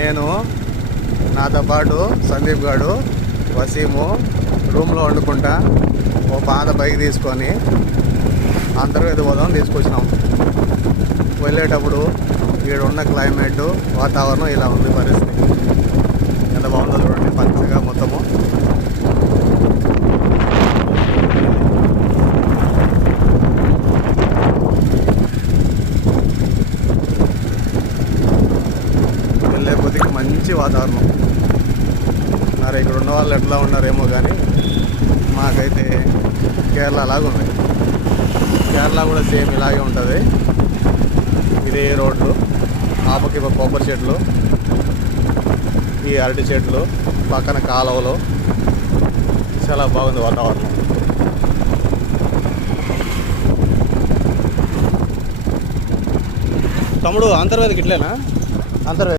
నేను నాతో పాటు సందీప్ గారు వసీము రూమ్లో వండుకుంటా ఓ పాత బైక్ తీసుకొని అంతర్వేది పోదాం తీసుకొచ్చినాం. వెళ్ళేటప్పుడు ఇక్కడ ఉన్న క్లైమేటు వాతావరణం ఇలా ఉంది పరిస్థితి. ఎంత బాగుందో చూడండి, పచ్చగా మొత్తము. వెళ్ళే కొద్దికి మంచి వాతావరణం. మరి ఇక్కడ ఉన్న వాళ్ళు ఎట్లా ఉన్నారేమో కానీ మాకైతే కేరళ లాగా ఉంది. కేరళ కూడా సేమ్ ఇలాగే ఉంటుంది. ఇదే రోడ్లు, ఆపకి కొబ్బరి చెట్లు, ఈ అరటి చెట్లు, పక్కన కాలువలు. చాలా బాగుంది వాతావరణం. తమ్ముడు అంతర్వేదికి ఇట్లేనా? అంతర్వేది